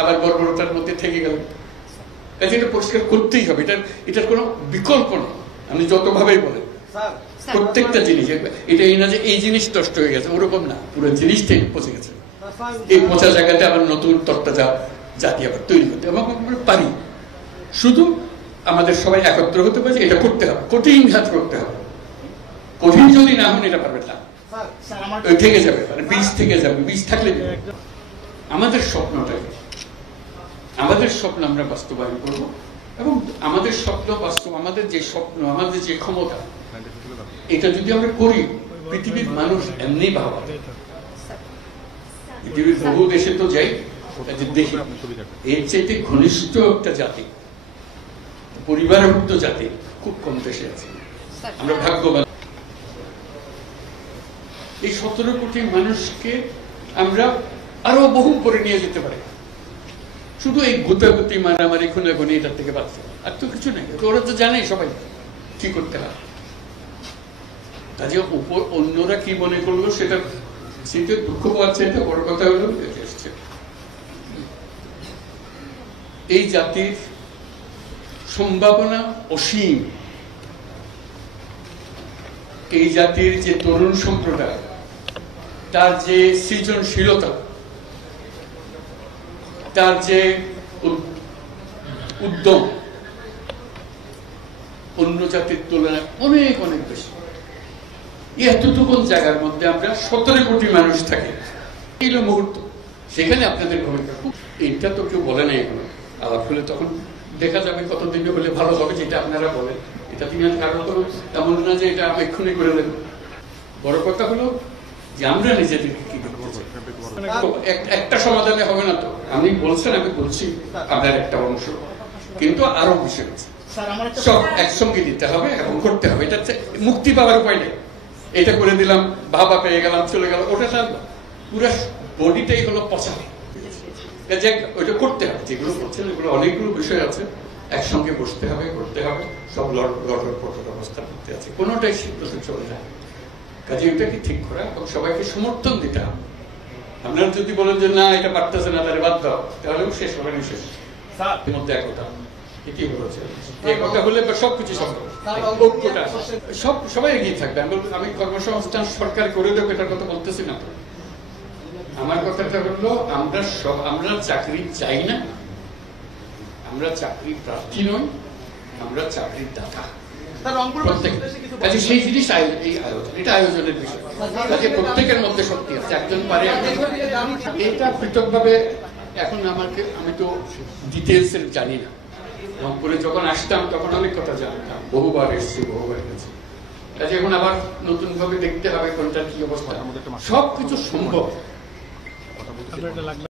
আবার বর্বরতার মধ্যে থেকে গেল। কাজে এটা পরিষ্কার করতেই হবে, এটার কোনো বিকল্প নেই। আপনি যতভাবেই বলেন প্রত্যেকটা জিনিস, এটা এই না যে এই জিনিস নষ্ট হয়ে গেছে, ওরকম না, পুরো জিনিসটাই পচে গেছে। এই পচা জায়গাতে আবার নতুন তরতাজা জাতি আবার তৈরি করতে এবং আমরা পারি। শুধু আমাদের সবাই একত্র হতে পারে, এটা করতে হবে, কঠিন কাজ করতে হবে। কঠিন যদি না হন এটা পারবেন না, থেকে যাবে, মানে বীজ থেকে যাবে। বীজ থাকলে আমাদের স্বপ্নটাকে, আমাদের স্বপ্ন আমরা বাস্তবায়ন করব এবং আমাদের স্বপ্ন বাস্তব, আমাদের যে স্বপ্ন, আমাদের যে ক্ষমতা, এটা যদি আমরা করি, পৃথিবীর মানুষ এমনি ভাবা, পৃথিবীর বহু দেশে তো যাই, দেখি এর চাইতে ঘনিষ্ঠ একটা জাতি, পরিবারভুক্ত জাতি খুব কম দেশে আছে। আমরা ভাগ্যবান। এই 17 কোটি মানুষকে আমরা আরো বহু করে নিয়ে যেতে পারি, শুধু এই গুতাগুতি মারামারি খুনাখুনি এটার থেকে বাঁচতে, আর তো কিছু নেই। ওরা তো জানে সবাই কি করতে হয়। কাজে উপর অন্যরা কি মনে করলো সেটা সেটা দুঃখ পাচ্ছে। এটা বড় কথা হলো এই জাতির সম্ভাবনা অসীম। এই জাতির যে তরুণ সম্প্রদায়, তার যে সৃজনশীলতা, তার যে উদ্যম অন্য জাতির তুলনায় অনেক অনেক বেশি। এতটুকু জায়গার মধ্যে আমরা 17 কোটি মানুষ থাকি, এই মুহূর্ত, সেখানে আপনাদের ভূমিকা খুব। এটা তো কেউ বলে নাই এখনো, আলাপ হলে তখন দেখা যাবে কতদিনে হলে ভালো হবে, যেটা আপনারা বলেন। এটা তিনি কারণ তো এমন না যে এটা এক্ষুনি করে দেবেন। বড় কথা হলো যে আমরা নিজেদেরকে কি একটা সমাধানে হবে না তো। আমি বলছেন, আমি বলছি আপনার একটা অংশ, কিন্তু আরো বিষয় আছে, সব একসঙ্গে দিতে হবে এবং করতে হবে। এটা মুক্তি পাওয়ার উপায় নেই। এটা করে দিলাম, ভাবা পেয়ে গেলাম, চলে গেল, ওটা পুরো বডিটাই হলো পচা। ওইটা করতে হবে, যেগুলো করছেন এগুলো অনেকগুলো বিষয় আছে, একসঙ্গে বসতে হবে, করতে হবে, সব লটপট অবস্থা করতে আছে, কোনোটাই সিদ্ধ চলে যায়। কাজে এটাকে ঠিক করা এবং সবাইকে সমর্থন দিতে হবে। আপনারা যদি বলেন যে না এটা পারতেছে না, তাহলে বাদ দাও, তাহলেও শেষ হবে না। শেষ মধ্যে একতা, এটি বলেছে, একতা হলে সবকিছু সম্ভব। ঐক্যটা সবাই এগিয়ে থাকবে। আমি কর্মসংস্থান সরকার করে দেবো এটার কথা বলতেছি না। আমার কথাটা হলো আমরা চাকরি চাই না, আমরা চাকরি প্রার্থী নই, আমরা চাকরির দাতা। সেই জিনিস এই আয়োজন, এটা আয়োজনের বিষয়। প্রত্যেকের মধ্যে শক্তি আছে, একজন পারে। এটা পৃথকভাবে এখন আমি তো ডিটেলস জানি না। রংপুরে যখন আসতাম তখন অনেক কথা জানতাম, বহুবার এসেছি, বহুবার গেছি। কাজে এখন আবার নতুন ভাবে দেখতে হবে কোনটা কি অবস্থা। সবকিছু সম্ভব।